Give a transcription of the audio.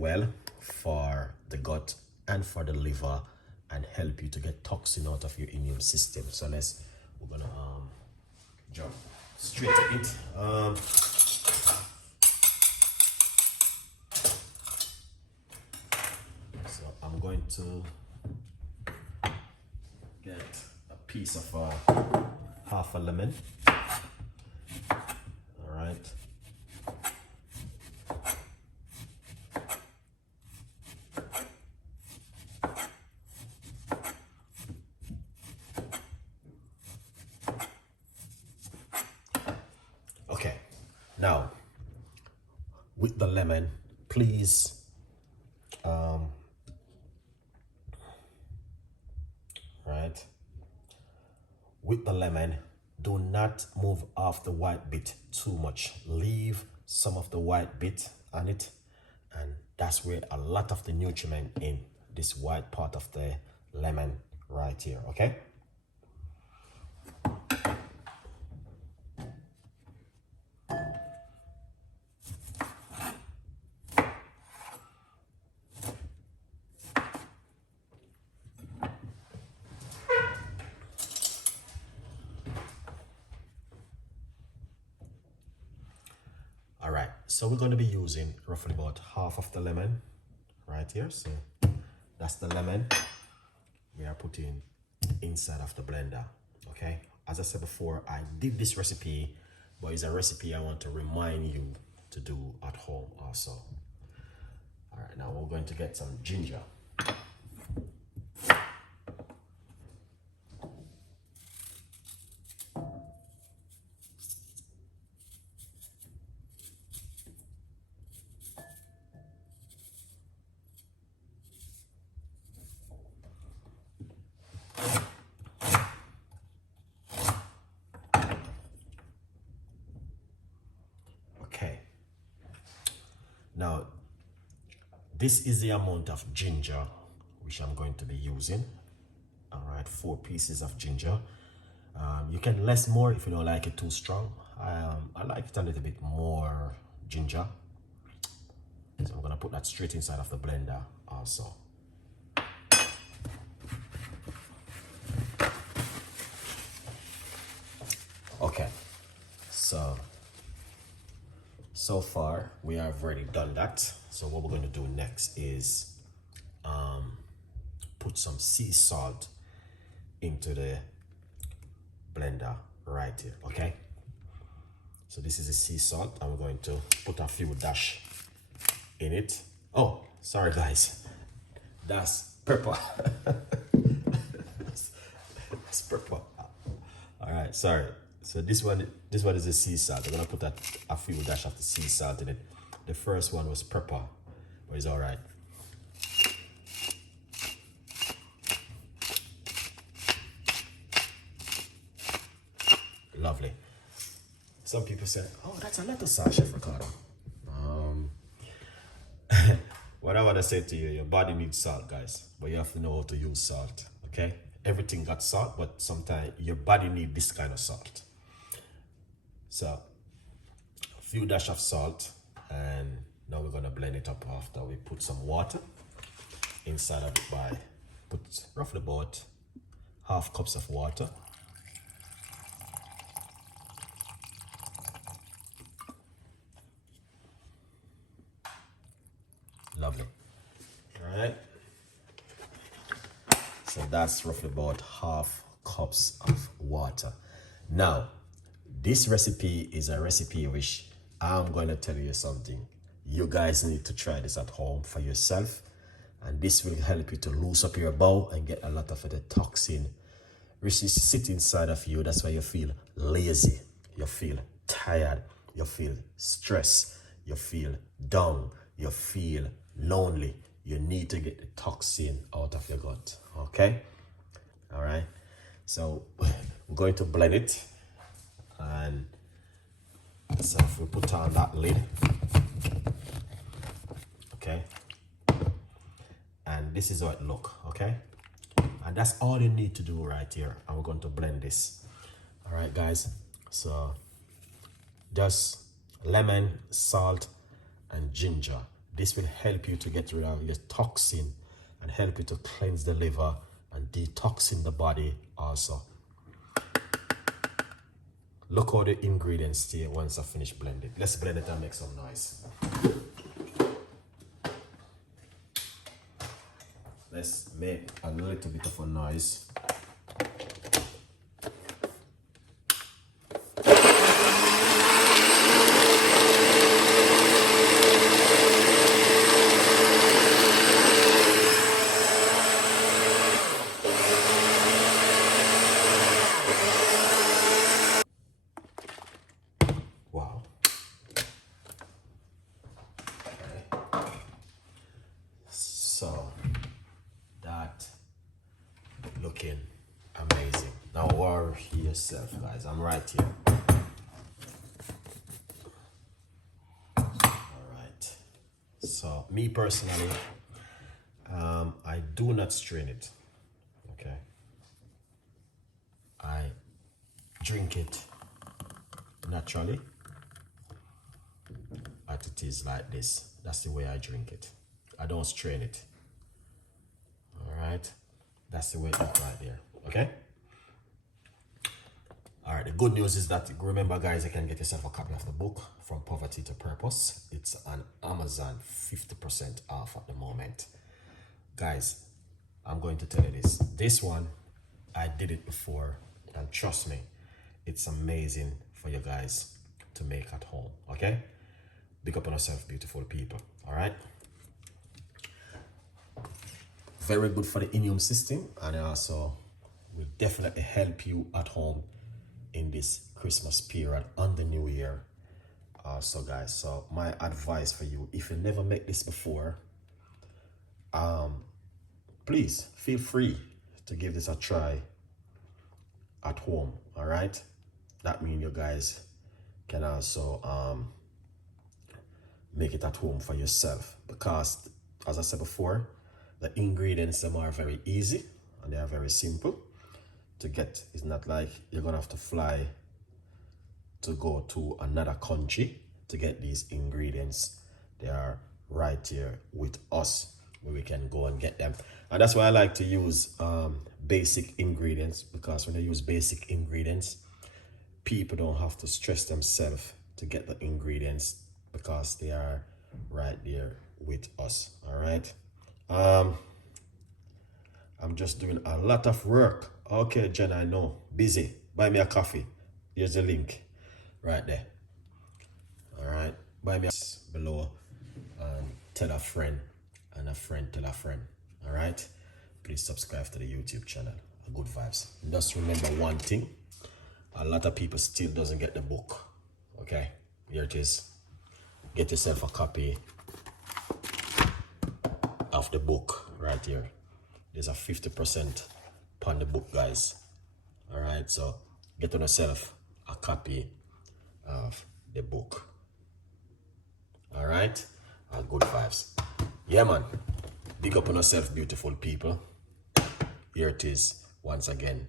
well for the gut and for the liver and help you to get toxin out of your immune system. So we're gonna jump straight to it. So I'm going to get a piece of half a lemon. All right. Okay, now with the lemon, please right, with the lemon, do not move off the white bit too much. Leave some of the white bit on it, and that's where a lot of the nutriment in this white part of the lemon right here. Okay. All right, so we're going to be using roughly about half of the lemon right here. So that's the lemon we are putting inside of the blender. Okay, as I said before, I did this recipe, but it's a recipe I want to remind you to do at home also. All right, now we're going to get some ginger. Okay, now this is the amount of ginger which I'm going to be using. All right, 4 pieces of ginger. You can less more if you don't like it too strong. I like it a little bit more ginger, so I'm gonna put that straight inside of the blender also. Okay, so far we have already done that. So what we're going to do next is put some sea salt into the blender right here. Okay, so this is the sea salt. I'm going to put a few dash in it. Oh, sorry guys, that's pepper. That's pepper. All right, sorry. So this one is the sea salt. I'm gonna put a few dash of the sea salt in it. The first one was pepper, but it's all right. Lovely. Some people say, "Oh, that's a lot of salt, Chef Ricardo." What I want to say to you, your body needs salt, guys, but you have to know how to use salt. Okay, everything got salt, but sometimes your body needs this kind of salt. So a few dash of salt, and now we're gonna blend it up after we put some water inside of it. Put roughly about half cups of water. Lovely. All right, so that's roughly about half cups of water. Now this recipe is a recipe which I'm going to tell you something. You guys need to try this at home for yourself, and this will help you to loose up your bowel and get a lot of the toxin which is sit inside of you. That's why you feel lazy, you feel tired, you feel stressed, you feel down, you feel lonely. You need to get the toxin out of your gut. Okay, all right, so we're going to blend it. And so if we put on that lid, okay, and this is how it look. Okay, and that's all you need to do right here, and we're going to blend this. All right guys, so just lemon, salt and ginger. This will help you to get rid of your toxin and help you to cleanse the liver and detoxing the body also. Look how the ingredients stay once I finish blending. Let's blend it and make some noise. Let's make a little bit of a noise. Wow. Okay. So that looking amazing. Now worry yourself, guys. I'm right here. All right. So me personally, I do not strain it. Okay. I drink it naturally. But it is like this. That's the way I drink it. I don't strain it. All right. That's the way it looks right there. Okay. All right. The good news is that, remember, guys, you can get yourself a copy of the book, From Poverty to Purpose. It's on Amazon, 50% off at the moment. Guys, I'm going to tell you this. This one, I did it before, and trust me, it's amazing for you guys to make at home. Okay. Big up on yourself, beautiful people. All right. Very good for the immune system, and also will definitely help you at home in this Christmas period and the new year. So guys, so my advice for you, if you never make this before, please feel free to give this a try at home. All right. That means you guys can also make it at home for yourself, because as I said before, the ingredients them are very easy and they are very simple to get. It's not like you're gonna have to fly to go to another country to get these ingredients. They are right here with us, where we can go and get them. And that's why I like to use basic ingredients, because when I use basic ingredients, people don't have to stress themselves to get the ingredients, because they are right there with us. All right. I'm just doing a lot of work. Okay, Jen, I know. Busy. Buy me a coffee. Here's the link right there. All right. Buy me a below and tell a friend, and a friend tell a friend. All right. Please subscribe to the YouTube channel. Good vibes. Just remember one thing. A lot of people still doesn't get the book. Okay. Here it is. Get yourself a copy of the book right here. There's a 50% upon the book, guys. All right, so get on yourself a copy of the book. All right, good vibes. Yeah, man. Big up on yourself, beautiful people. Here it is once again.